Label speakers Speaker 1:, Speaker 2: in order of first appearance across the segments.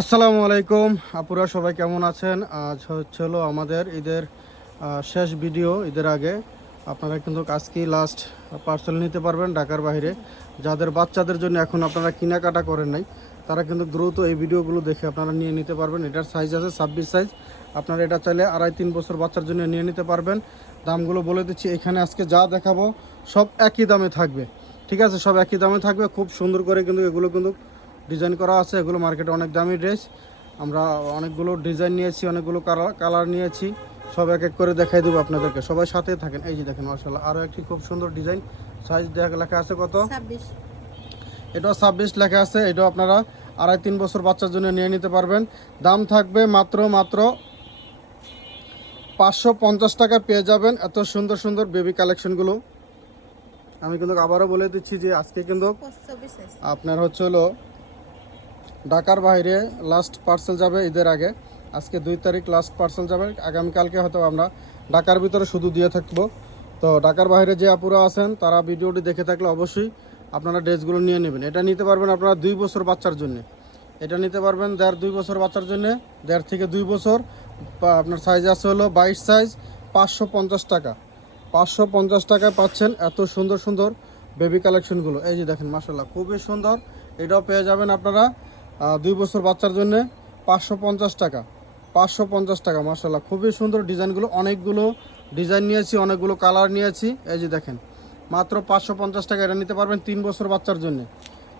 Speaker 1: আসসালামু আলাইকুম। আপুরা সবাই কেমন আছেন? আজ হচ্ছে হলো আমাদের ঈদের শেষ ভিডিও ঈদের আগে। আপনারা কিন্তু আজকে লাস্ট পার্সেল নিতে পারবেন ঢাকার বাইরে। যাদের বাচ্চাদের জন্য এখন আপনারা কেনাকাটা করেন নাই, তারা কিন্তু দ্রুত এই ভিডিওগুলো দেখে আপনারা নিয়ে নিতে পারবেন। এটার সাইজ আছে ছাব্বিশ সাইজ আপনারা এটা চাইলে আড়াই তিন বছর বাচ্চার জন্য নিয়ে নিতে পারবেন। দামগুলো বলে দিচ্ছি, এখানে আজকে যা দেখাবো সব একই দামে থাকবে। ঠিক আছে, সব একই দামে থাকবে। খুব সুন্দর করে কিন্তু এগুলো কিন্তু ডিজাইন করা আছে এগুলো মার্কেটে অনেক দামি ড্রেস আমরা অনেকগুলো ডিজাইন নিয়েছি অনেকগুলো কালার কালার নিয়েছি। সব এক এক করে দেখাই দেবো আপনাদেরকে। সবাই সাথে থাকেন। এই যে দেখেন মার্শাল্লাহ আরও একটি খুব সুন্দর ডিজাইন সাইজ দেখা লেখা আছে কত? এটাও ছাব্বিশ লেখা আছে। এটাও আপনারা আড়াই তিন বছর বাচ্চার জন্য নিয়ে নিতে পারবেন। দাম থাকবে মাত্র মাত্র পাঁচশো পঞ্চাশ টাকা পেয়ে যাবেন। এত সুন্দর সুন্দর বেবি কালেকশনগুলো আমি কিন্তু আবারও বলে দিচ্ছি যে আজকে কিন্তু আপনার হচ্ছে হলো ঢাকার বাইরে লাস্ট পার্সেল যাবে ঈদের আগে। আজকে দুই তারিখ লাস্ট পার্সেল যাবে। আগামীকালকে হয়তো আমরা ঢাকার ভিতরে শুধু দিয়ে থাকব। তো ঢাকার বাইরে যে আপুরা আছেন, তারা ভিডিওটি দেখে থাকলে অবশ্যই আপনারা ড্রেসগুলো নিয়ে নেবেন। এটা নিতে পারবেন আপনারা দুই বছর বাচ্চার জন্য। এটা নিতে পারবেন দেড় দুই বছর বাচ্চার জন্য। দেড় থেকে দুই বছর আপনার সাইজ আছে হলো বাইশ সাইজ পাঁচশো পঞ্চাশ টাকা। পাঁচশো পঞ্চাশ টাকায় পাচ্ছেন এত সুন্দর সুন্দর বেবি কালেকশনগুলো এই যে দেখেন মাসাল্লাহ খুবই সুন্দর। এটাও পেয়ে যাবেন আপনারা। দুই বছর বাচ্চার জন্য পাঁচশো পঞ্চাশ টাকা। পাঁচশো পঞ্চাশ টাকা মাসাল্লাহ খুবই সুন্দর ডিজাইনগুলো, অনেকগুলো ডিজাইন নিয়েছি, অনেকগুলো কালার নিয়েছি। এই যে দেখেন, মাত্র পাঁচশো পঞ্চাশ টাকা, এটা নিতে পারবেন তিন বছর বাচ্চার জন্য।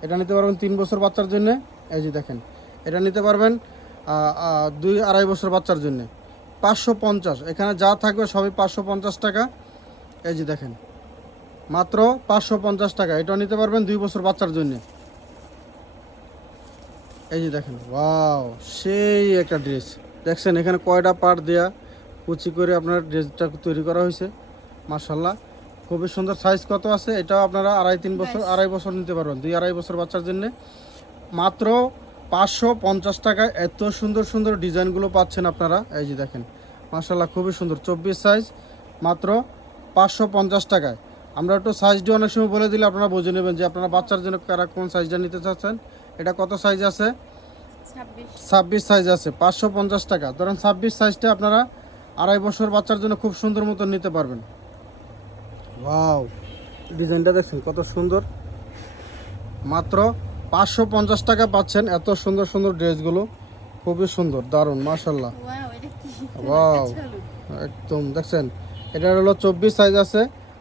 Speaker 1: এটা নিতে পারবেন তিন বছর বাচ্চার জন্য। এই যে দেখেন, এটা নিতে পারবেন দুই আড়াই বছর বাচ্চার জন্য। পাঁচশো পঞ্চাশ, এখানে যা থাকবে সবই পাঁচশো পঞ্চাশ টাকা। এই যে দেখেন, মাত্র পাঁচশো পঞ্চাশ টাকা এটা নিতে পারবেন দুই বছর বাচ্চার জন্য। এই যে দেখেন ওয়াও সেই একটা ড্রেস দেখছেন এখানে কয়টা পার্ট দেয়া কুচি করে আপনার ড্রেসটা তৈরি করা হয়েছে। মার্শাল্লাহ খুবই সুন্দর সাইজ কত আছে এটাও আপনারা আড়াই তিন বছর আড়াই বছর নিতে পারবেন দুই আড়াই বছর বাচ্চার জন্য। মাত্র পাঁচশো পঞ্চাশ টাকায় এত সুন্দর সুন্দর ডিজাইনগুলো পাচ্ছেন আপনারা। এই যে দেখেন মার্শাল্লাহ খুবই সুন্দর চব্বিশ সাইজ মাত্র পাঁচশো পঞ্চাশ টাকায়। আমরা একটু সাইজটি অনেক সময় বলে দিলে আপনারা বুঝে নেবেন যে আপনারা বাচ্চার জন্য কারা কোন সাইজটা নিতে চাচ্ছেন। এটা কত সাইজ আছে?
Speaker 2: ছাব্বিশ।
Speaker 1: সাইজ আছে পাঁচশো পঞ্চাশ টাকা। ধরেন ছাব্বিশ সাইজটা আপনারা আড়াই বছর বাচ্চার জন্য খুব সুন্দর মতো নিতে পারবেন। ওয়াও ডিজাইনটা দেখছেন কত সুন্দর। মাত্র পাঁচশো পঞ্চাশ টাকা পাচ্ছেন এত সুন্দর সুন্দর ড্রেসগুলো। খুবই সুন্দর দারুণ মার্শাল্লাহ
Speaker 2: ওয়াও এটা কি?
Speaker 1: ওয়াও একদম দেখছেন? এটা হলো চব্বিশ সাইজ আছে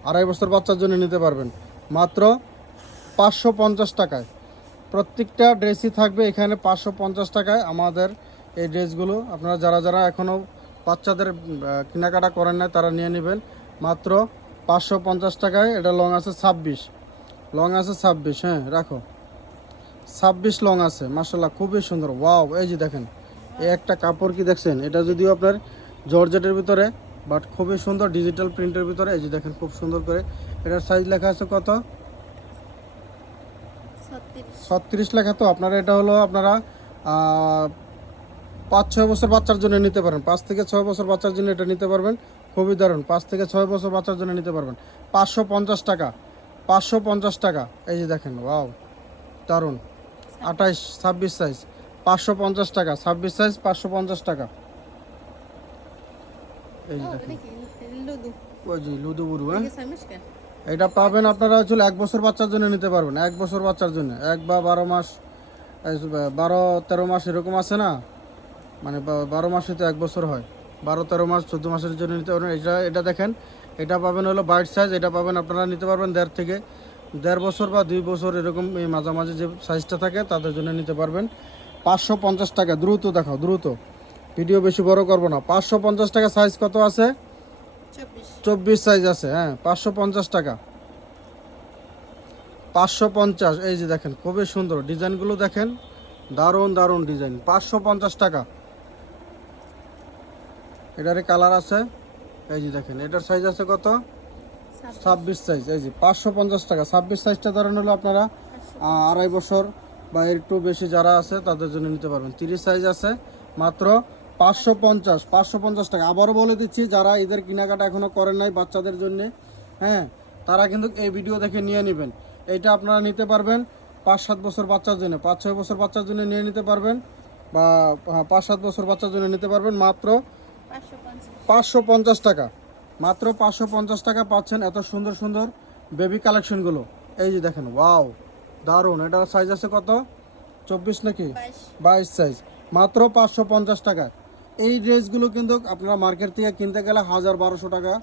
Speaker 1: আড়াই বছর বাচ্চার জন্য নিতে পারবেন। মাত্র পাঁচশো পঞ্চাশ টাকায়। প্রত্যেকটা ড্রেসই থাকবে এখানে পাঁচশো পঞ্চাশ টাকায়। আমাদের এই ড্রেসগুলো আপনারা যারা যারা এখনও বাচ্চাদের কেনাকাটা করেন না তারা নিয়ে নেবেন। মাত্র পাঁচশো পঞ্চাশ টাকায়। এটা লং আছে ছাব্বিশ। লং আছে ছাব্বিশ হ্যাঁ রাখো। ছাব্বিশ লং আছে মাসাল্লাহ খুবই সুন্দর। ওয়াও এই যে দেখেন, এই একটা কাপড় কি দেখছেন? এটা যদিও আপনার জর্জেটের ভিতরে বাট খুবই সুন্দর ডিজিটাল প্রিন্টের ভিতরে এই যে দেখেন খুব সুন্দর করে। এটার সাইজ লেখা আছে কত?
Speaker 2: ছত্রিশ।
Speaker 1: লেখা। তো আপনারা এটা হলো আপনারা পাঁচ ছয় বছর বাচ্চার জন্য নিতে পারেন পাঁচ থেকে ছয় বছর বাচ্চার জন্য এটা নিতে পারবেন। খুবই দারুণ। পাঁচ থেকে ছয় বছর বাচ্চার জন্য নিতে পারবেন। পাঁচশো পঞ্চাশ টাকা। পাঁচশো পঞ্চাশ টাকা। এই যে দেখেন ওয়াও দারুণ। আঠাইশ ছাব্বিশ সাইজ পাঁচশো পঞ্চাশ টাকা। ছাব্বিশ সাইজ পাঁচশো পঞ্চাশ টাকা। এই
Speaker 2: এটা
Speaker 1: ওই যে লুদু বুড়ু হ্যাঁ?
Speaker 2: এটা
Speaker 1: পাবেন আপনারা হচ্ছে এক বছর বাচ্চার জন্য নিতে পারবেন এক বছর বাচ্চার জন্য। এক বা বারো মাস বারো তেরো মাস এরকম আছে না? মানে বারো মাসে তো এক বছর হয়। বারো তেরো মাস চোদ্দ মাসের জন্য নিতে পারবেন। এটা এটা দেখেন এটা পাবেন হলো বাইট সাইজ এটা পাবেন আপনারা নিতে পারবেন দেড় থেকে দেড় বছর বা দুই বছর এরকম এই মাঝামাঝি যে সাইজটা থাকে তাদের জন্য নিতে পারবেন। পাঁচশো পঞ্চাশ টাকা দ্রুত দেখাও দ্রুত। ভিডিও বেশি বড় করব না। পাঁচশো পঞ্চাশ টাকা সাইজ কত আছে?
Speaker 2: চব্বিশ।
Speaker 1: সাইজ আছে হ্যাঁ পাঁচশো পঞ্চাশ টাকা। পাঁচশো পঞ্চাশ এই যে দেখেন খুবই সুন্দর। ডিজাইনগুলো দেখেন দারুণ দারুণ ডিজাইন পাঁচশো পঞ্চাশ টাকা। এটারে কালার আছে। এই যে দেখেন এটার সাইজ আছে কত?
Speaker 2: ছাব্বিশ।
Speaker 1: সাইজ এই যে পাঁচশো পঞ্চাশ টাকা। ছাব্বিশ সাইজটা ধরেন হলো আপনারা আড়াই বছর বা একটু বেশি যারা আছে তাদের জন্য নিতে পারবেন। তিরিশ সাইজ আছে মাত্র পাঁচশো পঞ্চাশ পাঁচশো পঞ্চাশ টাকা। আবারও বলে দিচ্ছি যারা ঈদের কেনাকাটা এখনও করেন নাই বাচ্চাদের জন্য হ্যাঁ তারা কিন্তু এই ভিডিও দেখে নিয়ে নেবেন। এইটা আপনারা নিতে পারবেন পাঁচ সাত বছর বাচ্চার জন্য পাঁচ ছয় বছর বাচ্চার জন্য নিয়ে নিতে পারবেন বা হ্যাঁ, পাঁচ সাত বছর বাচ্চার জন্য নিতে পারবেন মাত্র
Speaker 2: পাঁচশো পঞ্চাশ।
Speaker 1: টাকা। মাত্র পাঁচশো পঞ্চাশ টাকা পাচ্ছেন এত সুন্দর সুন্দর বেবি কালেকশনগুলো। এই যে দেখেন ওয়াও দারুণ। এটার সাইজ আছে কত? চব্বিশ নাকি?
Speaker 2: বাইশ।
Speaker 1: সাইজ মাত্র পাঁচশো পঞ্চাশ টাকা এই ড্রেসগুলো কিন্তু আপনারা মার্কেট থেকে কিনতে গেলে হাজার বারোশো টাকা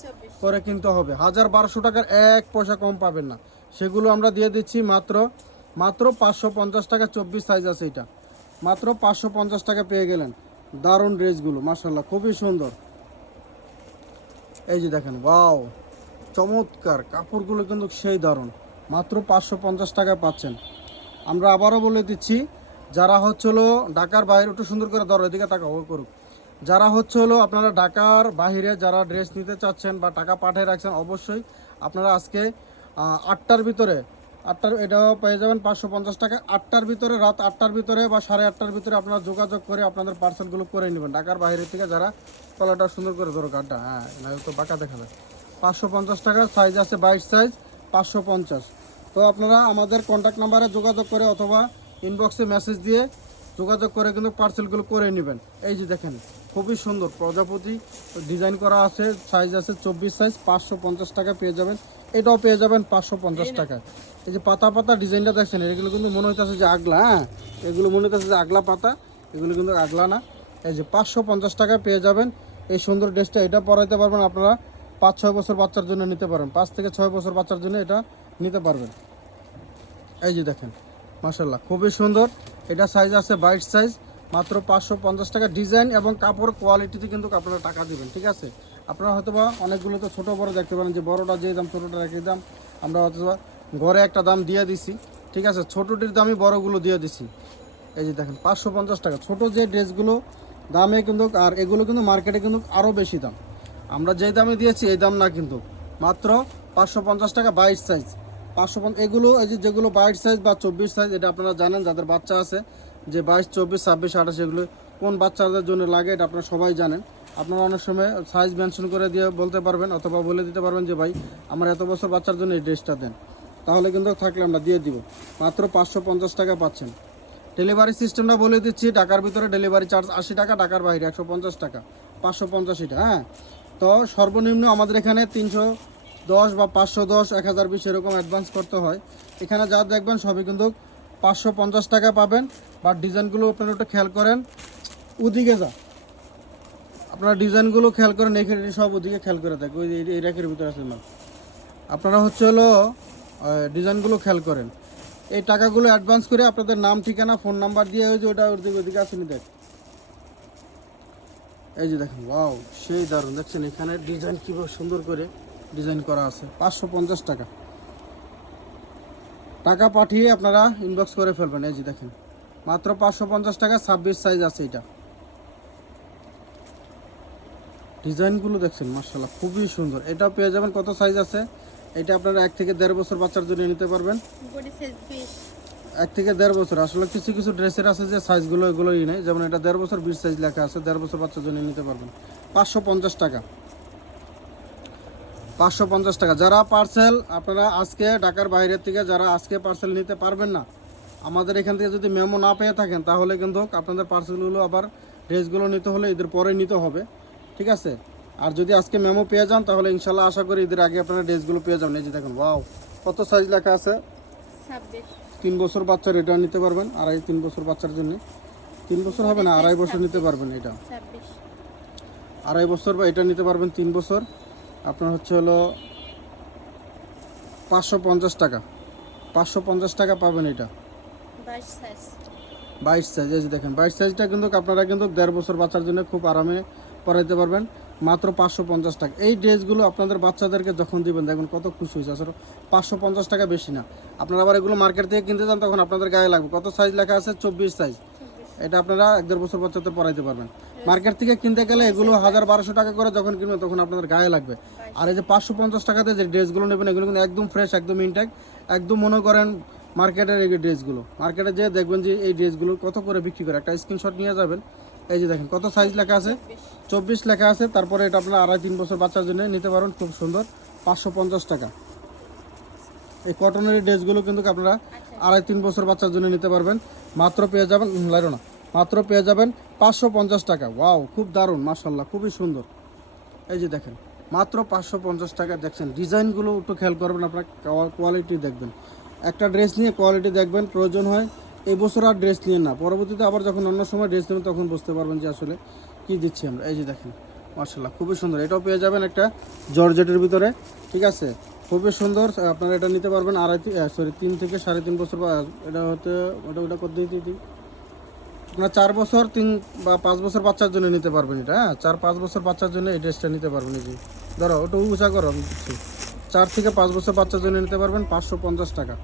Speaker 1: করে কিনতে হবে। হাজার বারোশো টাকার এক পয়সা কম পাবেন না। সেগুলো আমরা দিয়ে দিচ্ছি মাত্র মাত্র পাঁচশো পঞ্চাশ টাকা চব্বিশ সাইজ আছে এটা। মাত্র পাঁচশো পঞ্চাশ টাকা পেয়ে গেলেন দারুণ ড্রেসগুলো মার্শাল্লাহ খুবই সুন্দর। এই যে দেখেন, ওয়াও, চমৎকার, কাপড়গুলো কিন্তু সেই দারুণ। মাত্র পাঁচশো পঞ্চাশ টাকা পাচ্ছেন। আমরা আবারও বলে দিচ্ছি, যারা হচ্ছে হলো ঢাকার বাইরে একটু সুন্দর করে ধরো, এদিকে টাকা করুক। যারা হচ্ছে হলো আপনারা ঢাকার বাইরে যারা ড্রেস নিতে চাচ্ছেন বা টাকা পাঠিয়ে রাখছেন, অবশ্যই আপনারা আজকে আটটার ভিতরে, আটটার, এটাও পেয়ে যাবেন পাঁচশো পঞ্চাশ টাকা। আটটার ভিতরে, রাত আটটার ভিতরে বা সাড়ে আটটার ভিতরে আপনারা যোগাযোগ করে আপনাদের পার্সেলগুলো করে নেবেন। ঢাকার বাইরে থেকে যারা কলাটা সুন্দর করে ধরো কাঠটা হ্যাঁ না তো বাঁকা দেখা যায়। পাঁচশো পঞ্চাশ টাকা সাইজ আছে বাইশ সাইজ পাঁচশো পঞ্চাশ। তো আপনারা আমাদের কন্ট্যাক্ট নাম্বারে যোগাযোগ করে অথবা ইনবক্সে মেসেজ দিয়ে যোগাযোগ করে কিন্তু পার্সেলগুলো করে নেবেন। এই যে দেখেন খুবই সুন্দর। প্রজাপতি ডিজাইন করা আছে সাইজ আছে চব্বিশ সাইজ পাঁচশো পঞ্চাশ টাকা পেয়ে যাবেন। এটাও পেয়ে যাবেন পাঁচশো পঞ্চাশ টাকা এই যে পাতা পাতা ডিজাইনটা দেখছেন এগুলো কিন্তু মনে হইতেছে যে আগলা হ্যাঁ? এগুলো মনে হইতেছে যে আগলা পাতা এগুলো কিন্তু আগলা না। এই যে পাঁচশো পঞ্চাশ টাকায় পেয়ে যাবেন। এই সুন্দর ড্রেসটা এটা পরাইতে পারবেন আপনারা পাঁচ ছয় বছর বাচ্চার জন্য নিতে পারবেন। পাঁচ থেকে ছয় বছর বাচ্চার জন্য এটা নিতে পারবেন। এই যে দেখেন মাসাল্লাহ খুবই সুন্দর। এটা সাইজ আছে বাইশ সাইজ মাত্র পাঁচশো পঞ্চাশ টাকা ডিজাইন এবং কাপড় কোয়ালিটিতে কিন্তু আপনারা টাকা দিবেন, ঠিক আছে? আপনারা হয়তো বা অনেকগুলো তো ছোটো বড় দেখতে পারেন যে বড়টা যে দাম, ছোটোটা একই দাম। আমরা হয়তো বা ঘরে একটা দাম দিয়ে দিছি, ঠিক আছে? ছোটোটির দামই বড়গুলো দিয়ে দিছি। এই যে দেখেন, পাঁচশো পঞ্চাশ টাকা। ছোটো যে ড্রেসগুলো, দামে কিন্তু আর এগুলো কিন্তু মার্কেটে কিন্তু আরও বেশি দাম। আমরা যেই দামে দিয়েছি, এই দাম না কিন্তু। মাত্র পাঁচশো পঞ্চাশ টাকা বাইশ সাইজ পাঁচশো পঞ্চাশ, এগুলো, এই যে যেগুলো বাইশ সাইজ বা চব্বিশ সাইজ এটা আপনারা জানেন, যাদের বাচ্চা আছে যে বাইশ, চব্বিশ, ছাব্বিশ, আঠাশ এগুলো কোন বাচ্চাদের জন্য লাগে এটা আপনারা সবাই জানেন। আপনারা অনেক সময় সাইজ মেনশন করে দিয়ে বলতে পারবেন অথবা বলে দিতে পারবেন যে, ভাই, আমার এত বছর বাচ্চার জন্য এই ড্রেসটা দেন। তাহলে কিন্তু থাকলে আমরা দিয়ে দিব। মাত্র পাঁচশো পঞ্চাশ টাকা পাচ্ছেন। ডেলিভারি সিস্টেমটা বলে দিচ্ছি টাকার ভিতরে ডেলিভারি চার্জ আশি টাকা টাকার বাইরে একশো পঞ্চাশ টাকা। পাঁচশো পঞ্চাশিটা হ্যাঁ? তো সর্বনিম্ন আমাদের এখানে তিনশো দশ বা পাঁচশো দশ, এক হাজার বিশ এরকম অ্যাডভান্স করতে হয়। এখানে যা দেখবেন সবই কিন্তু পাঁচশো পঞ্চাশ টাকা পাবেন। বা ডিজাইনগুলো আপনারা একটু খেয়াল করেন। ওদিকে যা। আপনারা ডিজাইনগুলো খেয়াল করেন, এখানে সব ওদিকে খেয়াল করে থাকে ওই এই- র্যাকের ভিতরে আছে না আপনারা হচ্ছে হলো ডিজাইনগুলো খেয়াল করেন। এই টাকাগুলো অ্যাডভান্স করে আপনাদের নাম, ঠিকানা, ফোন নাম্বার দিয়ে ওই যে ওটা ওদিকে ওদিকে আসেনি দেখ। এই যে দেখেন, ওয়াও, সেই দারুণ। দেখছেন এখানে ডিজাইন কীভাবে সুন্দর করে ডিজাইন করা আছে। পাঁচশো পঞ্চাশ টাকা। টাকা পাঠিয়ে আপনারা ইনবক্স করে ফেলবেন। এই যে দেখেন মাত্র পাঁচশো পঞ্চাশ টাকা ছাব্বিশ সাইজ আছে এটা। ডিজাইনগুলো দেখছেন মার্শাল্লাহ খুবই সুন্দর। এটা পেয়ে যাবেন কত সাইজ আছে? এটা আপনারা এক থেকে দেড় বছর বাচ্চার জন্য নিতে পারবেন। এক থেকে দেড় বছর আসলে কিছু কিছু ড্রেসের আছে যে সাইজগুলো এগুলোই নেই। যেমন এটা দেড় বছর বিশ সাইজ লেখা আছে দেড় বছর বাচ্চার জন্য নিতে পারবেন। পাঁচশো পঞ্চাশ টাকা। পাঁচশো পঞ্চাশ টাকা। যারা পার্সেল আপনারা আজকে ঢাকার বাইরের থেকে যারা আজকে পার্সেল নিতে পারবেন না আমাদের এখান থেকে যদি মেমো না পেয়ে থাকেন তাহলে কিন্তু আপনাদের পার্সেলগুলো আবার ড্রেসগুলো নিতে হলে ঈদের পরে নিতে হবে। ঠিক আছে? আর যদি আজকে মেমো পেয়ে যান তাহলে ইনশাল্লাহ আশা করি ঈদের আগে আপনারা ড্রেসগুলো পেয়ে যাবেন। এই যে দেখুন ওয়াও কত সাইজ লেখা আছে? তিন বছর বাচ্চার এটা নিতে পারবেন আড়াই তিন বছর বাচ্চার জন্য। তিন বছর হবে না আড়াই বছর নিতে পারবেন এটা। আড়াই বছর বা এটা নিতে পারবেন তিন বছর। আপনার হচ্ছে হলো পাঁচশো পঞ্চাশ টাকা। পাঁচশো পঞ্চাশ টাকা পাবেন এটা।
Speaker 2: বাইশ সাইজ
Speaker 1: এই যে দেখেন বাইশ সাইজটা কিন্তু আপনারা কিন্তু দেড় বছর বাচ্চার জন্য খুব আরামে পরাইতে পারবেন। মাত্র পাঁচশো পঞ্চাশ টাকা। এই ড্রেসগুলো আপনাদের বাচ্চাদেরকে যখন দিবেন দেখবেন কত খুশি হয়েছে। আসলে পাঁচশো পঞ্চাশ টাকা বেশি না। আপনারা আবার এগুলো মার্কেট থেকে কিনতে যান তখন আপনাদের গায়ে লাগবে। কত সাইজ লেখা আছে? চব্বিশ সাইজ এটা আপনারা এক দেড় বছর বাচ্চাদের পরাইতে পারবেন। মার্কেট থেকে কিনতে গেলে এগুলো হাজার বারোশো টাকা করে যখন কিনবেন তখন আপনাদের গায়ে লাগবে। আর এই যে পাঁচশো পঞ্চাশ টাকাতে যে ড্রেসগুলো নেবেন, এগুলো কিন্তু একদম ফ্রেশ একদম ইনটেক একদম মনে করেন মার্কেটের এই ড্রেসগুলো। মার্কেটে যে দেখবেন যে এই ড্রেসগুলো কত করে বিক্রি করে। একটা স্ক্রিনশট নিয়ে যাবেন। এই যে দেখেন, কত সাইজ লেখা আছে?
Speaker 2: চব্বিশ
Speaker 1: লেখা আছে। তারপরে এটা আপনার আড়াই তিন বছর বাচ্চার জন্য নিতে পারেন, খুব সুন্দর। পাঁচশো পঞ্চাশ টাকা। এই কটনের ড্রেসগুলো কিন্তু আপনারা আড়াই তিন বছর বাচ্চার জন্য নিতে পারবেন। মাত্র পেয়ে যাবেন লাইরো না। মাত্র পেয়ে যাবেন পাঁচশো পঞ্চাশ টাকা। ওয়াও, খুব দারুণ মাসাল্লাহ খুবই সুন্দর। এই যে দেখেন, মাত্র পাঁচশো পঞ্চাশ টাকা দেখছেন। ডিজাইনগুলো একটু খেয়াল করবেন আপনার কোয়ালিটি দেখবেন। একটা ড্রেস নিয়ে কোয়ালিটি দেখবেন, প্রয়োজন হয়, এই বছর আর ড্রেস নিয়ে না। পরবর্তীতে আবার যখন অন্য সময় ড্রেস নেবেন, তখন বুঝতে পারবেন যে আসলে কি দিচ্ছি আমরা। এই যে দেখেন মার্শাল্লাহ খুবই সুন্দর। এটাও পেয়ে যাবেন একটা জর্জেটের ভিতরে, ঠিক আছে? খুবই সুন্দর, আপনারা এটা নিতে পারবেন আড়াই সরি তিন থেকে সাড়ে তিন বছর বা, এটা হতে ওটা ওটা কত দিই আপনার চার বছর, তিন বা পাঁচ বছর বাচ্চার জন্য নিতে পারবেন এটা হ্যাঁ? চার, পাঁচ বছর বাচ্চার জন্য এই ড্রেসটা নিতে পারবেন এই যে। ধরো, ওটা উঁচা করো, আমি চার থেকে পাঁচ বছর বাচ্চার জন্য নিতে পারবেন পাঁচশো পঞ্চাশ টাকা।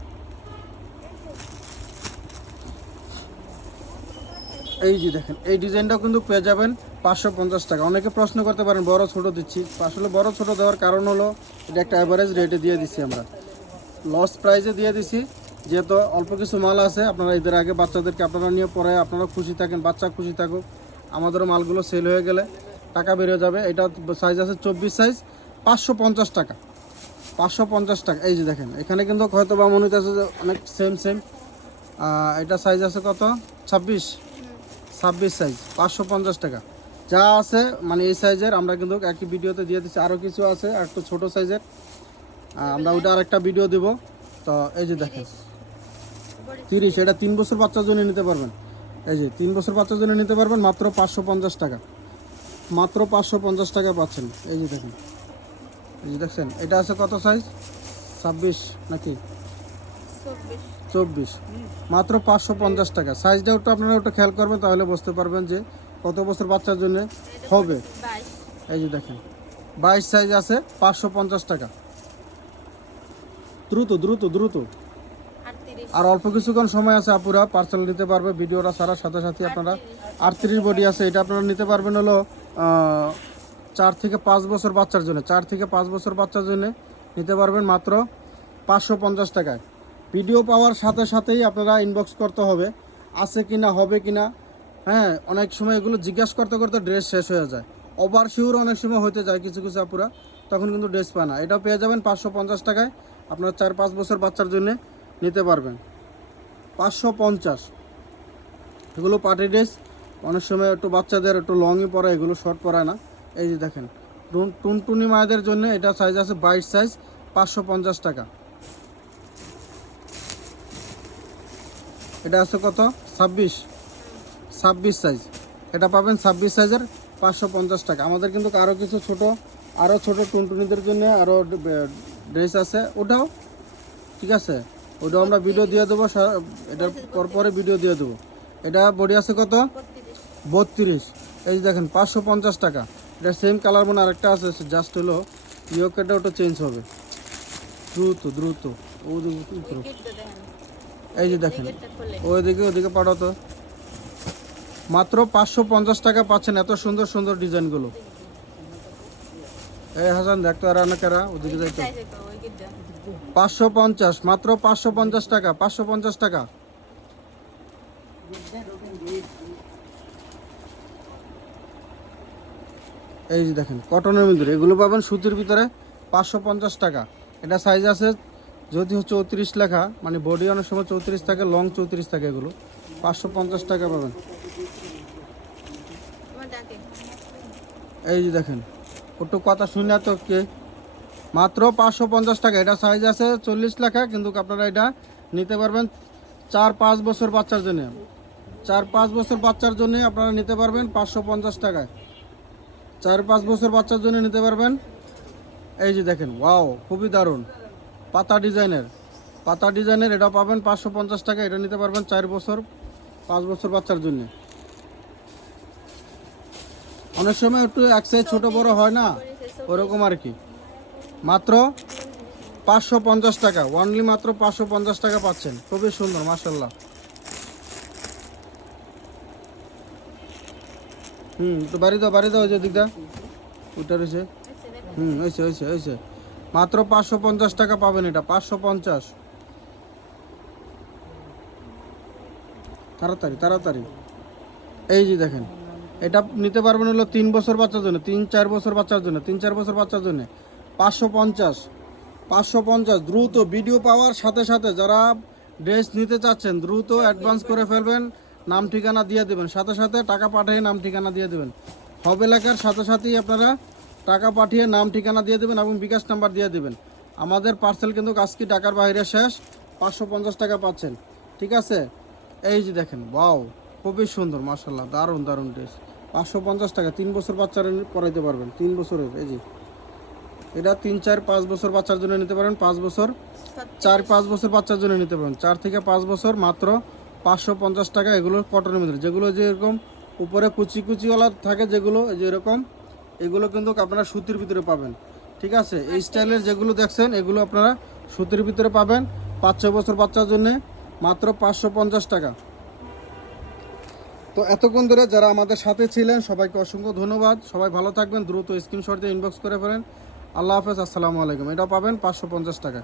Speaker 1: এই যে দেখেন, এই ডিজাইনটাও কিন্তু পেয়ে যাবেন পাঁচশো পঞ্চাশ টাকা। অনেকে প্রশ্ন করতে পারেন, বড়, ছোট দিচ্ছি। আসলে বড়, ছোট দেওয়ার কারণ হলো, এটা একটা অ্যাভারেজ রেটে দিয়ে দিচ্ছি আমরা। লস প্রাইজে দিয়ে দিছি যেহেতু অল্প কিছু মাল আছে, আপনারা এদের আগে বাচ্চাদেরকে আপনারা নিয়ে পরে আপনারা খুশি থাকেন, বাচ্চা খুশি থাকুক। আমাদেরও মালগুলো সেল হয়ে গেলে টাকা বেরিয়ে যাবে। এটা সাইজ আছে চব্বিশ সাইজ পাঁচশো পঞ্চাশ টাকা। পাঁচশো পঞ্চাশ টাকা। এই যে দেখেন, এখানে কিন্তু হয়তো বা মনে যে অনেক সেম সেম এটা সাইজ আছে কত? ছাব্বিশ। ছাব্বিশ সাইজ পাঁচশো পঞ্চাশ টাকা। যা আছে মানে এই সাইজের আমরা কিন্তু একই ভিডিওতে দিয়ে দিচ্ছি। আরও কিছু আছে একটু ছোটো সাইজের আমরা ওটা আরেকটা ভিডিও দিব। তো এই যে দেখেন। তিরিশ, এটা তিন বছর বাচ্চার জন্য নিতে পারবেন। এই যে, তিন বছর বাচ্চার জন্য নিতে পারবেন, মাত্র পাঁচশো পঞ্চাশ টাকা। মাত্র পাঁচশো পঞ্চাশ টাকা পাচ্ছেন। এই যে দেখেন, এই যে দেখছেন, এটা আছে কত সাইজ ছাব্বিশ নাকি?
Speaker 2: চব্বিশ।
Speaker 1: মাত্র পাঁচশো পঞ্চাশ টাকা। সাইজটা একটু আপনারা একটু খেয়াল করবেন, তাহলে বুঝতে পারবেন যে কত বছর বাচ্চার জন্য হবে। এই যে দেখেন, বাইশ সাইজ আছে, পাঁচশো পঞ্চাশ টাকা। দ্রুত দ্রুত দ্রুত। আর অল্প কিছুক্ষণ সময় আছে আপুরা পার্সেল নিতে পারবে ভিডিওটা ছাড়ার সাথে সাথে আপনারা আটত্রিশ বডি আছে, এটা আপনারা নিতে পারবেন হলো চার থেকে পাঁচ বছর বাচ্চার জন্য, চার থেকে পাঁচ বছর বাচ্চার জন্য নিতে পারবেন মাত্র পাঁচশো পঞ্চাশ টাকায়। ভিডিও পাওয়ার সাথে সাথেই আপনারা ইনবক্স করতে হবে, আছে কি না হবে কি না হ্যাঁ অনেক সময় এগুলো জিজ্ঞাসা করতে করতে ড্রেস শেষ হয়ে যায়। ওভার শিওর অনেক সময় হতে যায় কিছু কিছু আপুরা, তখন কিন্তু ড্রেস পায় না। এটা পেয়ে যাবেন পাঁচশো পঞ্চাশ টাকায়, আপনারা চার পাঁচ বছর বাচ্চার জন্য নিতে পারবেন। পাঁচশো পঞ্চাশ। এগুলো পার্টি ড্রেস। অনেক সময় একটু বাচ্চাদের একটু লংই পরে, এগুলো শর্ট পরায় না। এই যে দেখেন, টুন- টুনটুনি মায়েদের জন্য এটা সাইজ আছে বাইশ সাইজ পাঁচশো পঞ্চাশ টাকা। এটা আছে কত? ছাব্বিশ। ছাব্বিশ সাইজ এটা পাবেন ছাব্বিশ সাইজের পাঁচশো পঞ্চাশ টাকা। আমাদের কিন্তু আরও কিছু ছোট আরও ছোট টুনটুনিদের জন্য আরও ড্রেস আছে। ওটাও, ঠিক আছে? ওটাও আমরা ভিডিও দিয়ে দেবো এটার পর পরে ভিডিও দিয়ে দেবো। এটা বডি আছে কত?
Speaker 2: বত্রিশ।
Speaker 1: এই যে দেখেন, পাঁচশো পঞ্চাশ টাকা। এটা সেম কালার মানে আরেকটা আছে জাস্ট হলো ইয়োকেটা ওটা চেঞ্জ হবে। দ্রুত দ্রুত। এই যে দেখেন, ওইদিকে ওইদিকে পাঠাতো মাত্র পাঁচশো পঞ্চাশ টাকা পাচ্ছেন, এত সুন্দর সুন্দর ডিজাইনগুলো। এই হাসান দেখতো আর অনেকেরা ওদিকে যাইতো পাঁচশো পঞ্চাশ মাত্র পাঁচশো পঞ্চাশ টাকা পাঁচশো পঞ্চাশ টাকা। এই যে দেখেন কটনের ভিতরে এগুলো পাবেন সুতির ভিতরে পাঁচশো পঞ্চাশ টাকা। এটা সাইজ আছে যদি হচ্ছে চৌত্রিশ লেখা মানে বডি অনেক সময় চৌত্রিশ থাকে লং চৌত্রিশ থাকে এগুলো। পাঁচশো পঞ্চাশ টাকা পাবেন। এই যে দেখেন একটু কথা শুনে তো কে মাত্র পাঁচশো পঞ্চাশ টাকা। এটা সাইজ আছে চল্লিশ লেখা, কিন্তু আপনারা এটা নিতে পারবেন চার পাঁচ বছর বাচ্চার জন্য। চার পাঁচ বছর বাচ্চার জন্য আপনারা নিতে পারবেন পাঁচশো পঞ্চাশ টাকায়। চার পাঁচ বছর বাচ্চার জন্য নিতে পারবেন। এই যে দেখেন ওয়াও খুবই দারুণ। পাতা ডিজাইনের। পাতা ডিজাইনের এটা পাবেন পাঁচশো পঞ্চাশ টাকা, এটা নিতে পারবেন চার বছর, পাঁচ বছর বাচ্চার জন্য। অনেক সময় একটু এক সাইজ ছোটো বড় হয় না? ওরকম আর কি। মাত্র পাঁচশো পঞ্চাশ টাকা। ওনলি মাত্র পাঁচশো পঞ্চাশ টাকা পাচ্ছেন। খুবই সুন্দর মাসাল্লাহ হুম, একটু বাড়ি দাও বাড়ি দাও যে দিকটা ওইটা রয়েছে। হুম, হয়েছে হয়েছে হয়েছে। মাত্র পাঁচশো পঞ্চাশ টাকা পাবেন এটা, পাঁচশো পঞ্চাশ। তাড়াতাড়ি তাড়াতাড়ি। এই যে দেখেন, এটা নিতে পারবেন হলো তিন বছর বাচ্চার জন্য, তিন চার বছর বাচ্চার জন্য, তিন চার বছর বাচ্চার জন্য। পাঁচশো পঞ্চাশ পাঁচশো পঞ্চাশ, দ্রুত ভিডিও পাওয়ার সাথে সাথে যারা ড্রেস নিতে চাচ্ছেন, দ্রুত অ্যাডভান্স করে ফেলবেন, নাম ঠিকানা দিয়ে দেবেন। সাথে সাথে টাকা পাঠিয়ে নাম ঠিকানা দিয়ে দেবেন। হব এলাকার সাথে সাথেই আপনারা টাকা পাঠিয়ে নাম ঠিকানা দিয়ে দেবেন এবং বিকাশ নাম্বার দিয়ে দেবেন। আমাদের পার্সেল কিন্তু আজকে টাকার বাইরে শেষ, পাঁচশো পঞ্চাশ টাকা পাচ্ছেন। ঠিক আছে? এই যে দেখেন বাও খুবই সুন্দর মার্শাল্লাহ দারুণ দারুণ ড্রেস পাঁচশো পঞ্চাশ টাকা, তিন বছর বাচ্চারা পরাইতে পারবেন, তিন বছরের, এই যে। এটা তিন, চার, পাঁচ বছর বাচ্চার জন্য নিতে পারেন, পাঁচ বছর। চার, পাঁচ বছর বাচ্চার জন্য নিতে পারেন। চার থেকে পাঁচ বছর মাত্র পাঁচশো পঞ্চাশ টাকা এগুলো কটনের মধ্যে। যেগুলো যে এরকম উপরে কুচি কুচিওয়ালা থাকে, যেগুলো এই যে এরকম, এগুলো কিন্তু আপনারা সুতির ভিতরে পাবেন। ঠিক আছে? এই স্টাইলের যেগুলো দেখছেন, এগুলো আপনারা সুতির ভিতরে পাবেন পাঁচ, ছয় বছর বাচ্চার জন্য মাত্র পাঁচশো পঞ্চাশ টাকা। তো এতক্ষণ ধরে যারা আমাদের সাথে ছিলেন, সবাইকে অসংখ্য ধন্যবাদ। সবাই ভালো থাকবেন, দ্রুত স্ক্রিনশট দিয়ে ইনবক্স করে ফেলেন। আল্লাহ হাফেজ আসসালামু আলাইকুম। এটা পাবেন পাঁচশো পঞ্চাশ টাকা